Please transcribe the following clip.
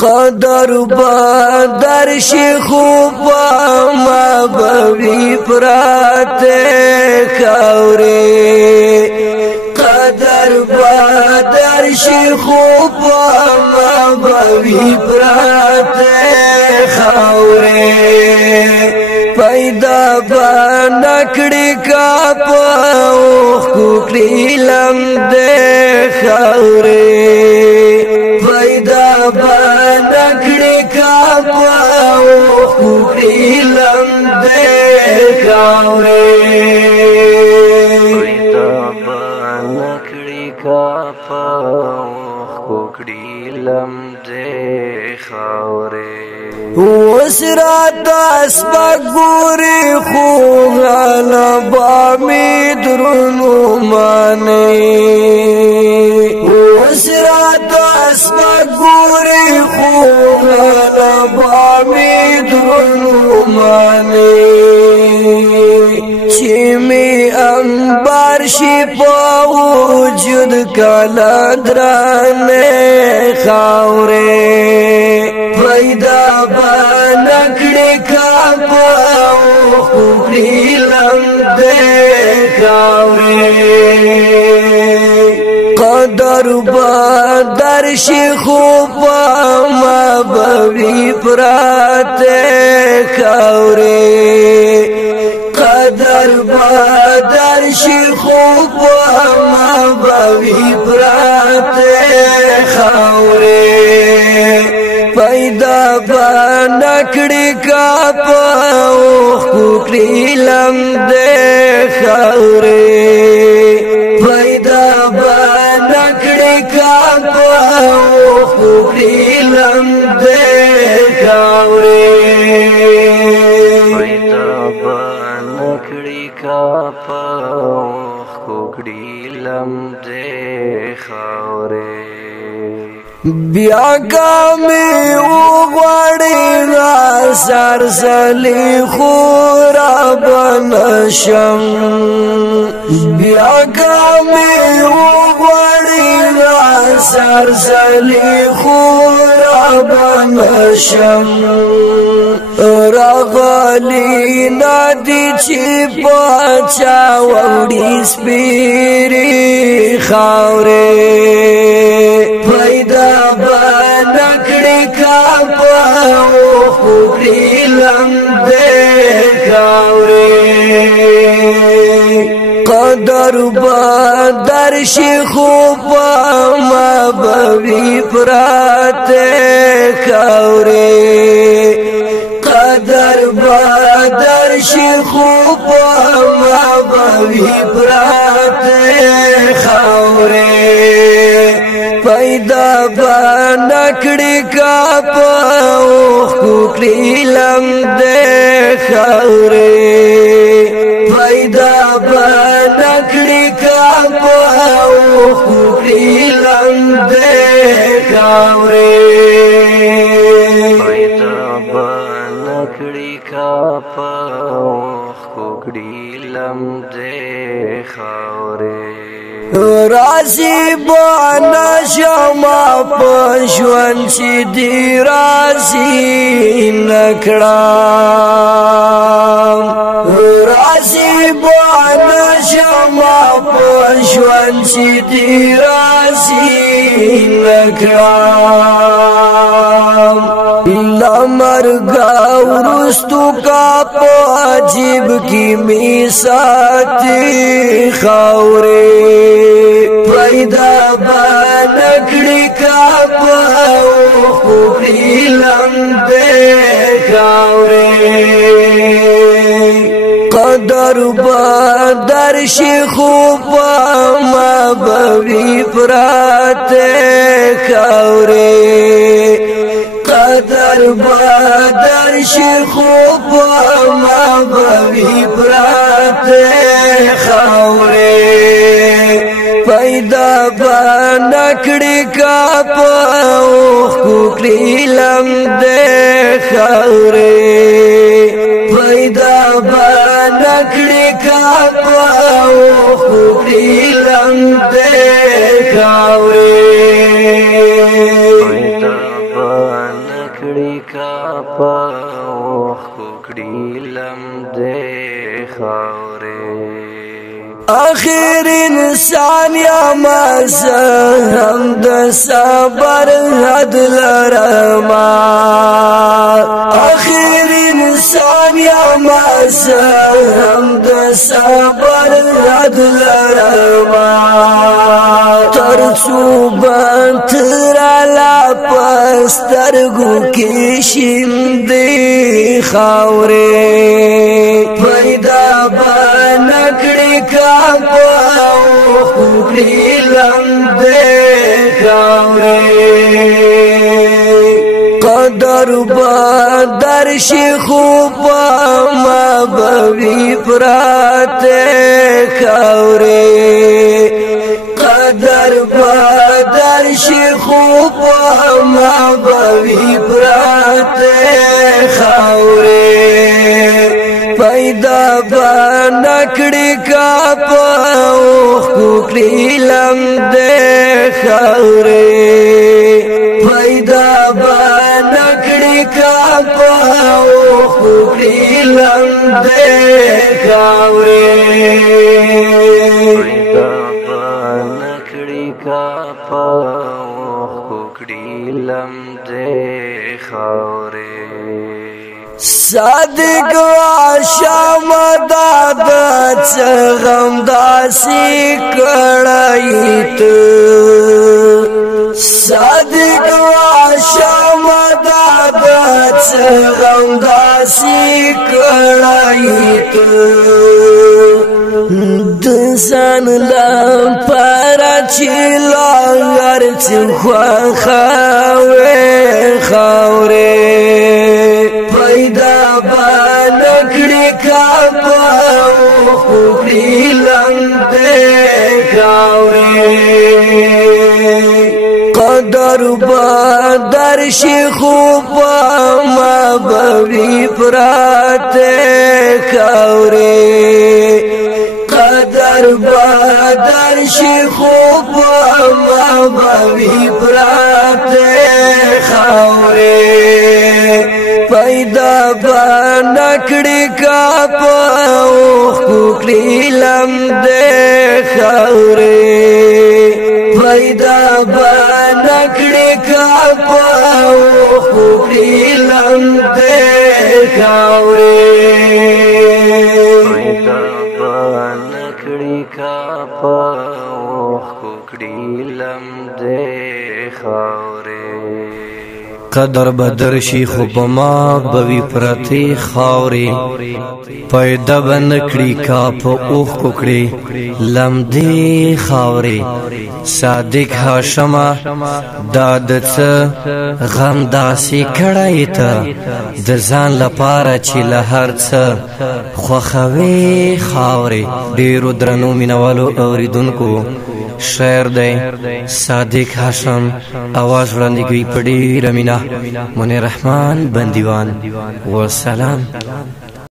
قدر بدر شیخو ما بوی پراتے خاورے قدر بدر شیخو ما بوی پراتے خاورے پیدا بنکڑی کا پاوخ کوکڑی لم دے خاورے پیدا بنکڑی کا پاوخ کوکڑی لم دے خاورے پیدا بنکڑی کا پاوخ کوکڑی لم دے خاورے وسرات اسبق گوری خوغانا بامی درنو مانے وسرات اسبق گوری خوغانا بامی درنو مانے چیمی انبار شپا وجود کالا درانے خاورے پیدا بنکڑی کا پاوخ کوکڑی لم دے خاورے قدر بدر شیخو ما بوی پراتے خاورے قدر بدر شیخو ما بوی پراتے خاورے پیدا بنکڑی کا پاوخ کوکڑی لم دے خاورے پیدا بنکڑی کا پاوخ کوکڑی لم دے خاورے پیدا بنکڑی کا پاوخ کوکڑی لم دے خاورے بیا کامی اغوڑی نا سرسلی خورا بنشم بیا کامی اغوڑی نا سرسلی خورا بنشم رغلی ندی چی پاچا ووڑی سپیری خاورے پیدا بنکڑی کا پاوخ کوکڑی لم دے خاورے قدر بدر شیخو ما بوی پراتے خاورے قدر بدر شیخو ما بوی پراتے خاورے پیدا بنکڑی کا پاوخ کوکڑی لم دے خاورے پیدا بنکڑی کا پاوخ کوکڑی لم دے خاورے پیدا بنکڑی کا پاوخ کوکڑی لم دے خاورے راسی بانا شما پشون چی دی راسی نکڑام راسی بانا شما پشون چی دی راسی نکڑام لمرگا ورستو کا پاجب کی میساتی خاورے پیدا بنکڑی کا پاوخ کوکڑی لم دے خاورے قدر بدر شیخو ما بوی پراتے خاورے قدر بدر شیخو ما بوی پراتے خاورے پیدا بنکڑی کا پاوخ کوکڑی لم دے خاورے پیدا بنکڑی کا پاوخ کوکڑی لم دے خاورے نکړي کا په اوښکو کړي لمدې خاورې آخر انسان یا مزه هم د صبر حد لرما آخر انسان یا مزه هم د صبر حد لرما تر څو بنترالا پسترګو کې شیندې خاورې پیدا بنکړي کا په اوښکو لمدې خاورې قدر بدر شي خو په ما بوي پراته خاورې قدر بدر شي خو په ما بوي پراته خاورې پیدا بنکړي کا په اوښکو کړي لمدې خاورې پیدا بنکړي کا په اوښکو کړي لمدې خاورې پیدا بنکړي کا په اوښکو کړي لمدې خاورې صادق عاشم داد غم داسي کړایت صادق عاشم داد غم داسي کړایت د ځان لم پر چلا ورڅ خوخاوي خاورې پیدا بنکړي کا په اوښکو کړي لمدې خاورې قدر بدر شي خو په ما بوي پراته خاورې قدر بدر شي خو په ما بوي پراته خاورې پیدا بنکړي کا په اوښکو کړي لمدې خاورې پیدا بنکړي کا په اوښکو کړي لمدې خاورې پیدا بنکړي کا په اوښکو کړي لمدې خاورې قدر بدر شي خو په ما بوي پرتې خاورې پیدا بنکړي کا په اوښکو کړي لمدې خاورې صادق هاشمه داد څه غم داسې کړی ته د ځان لپاره چې له هر څه خوښوي خاورې ډېرو درنو مینوالو اوریدونکو شعر دی صادق هاشم आवाज وړاندې کوي په ډېره مینه منیر رحمان بندیوان والسلام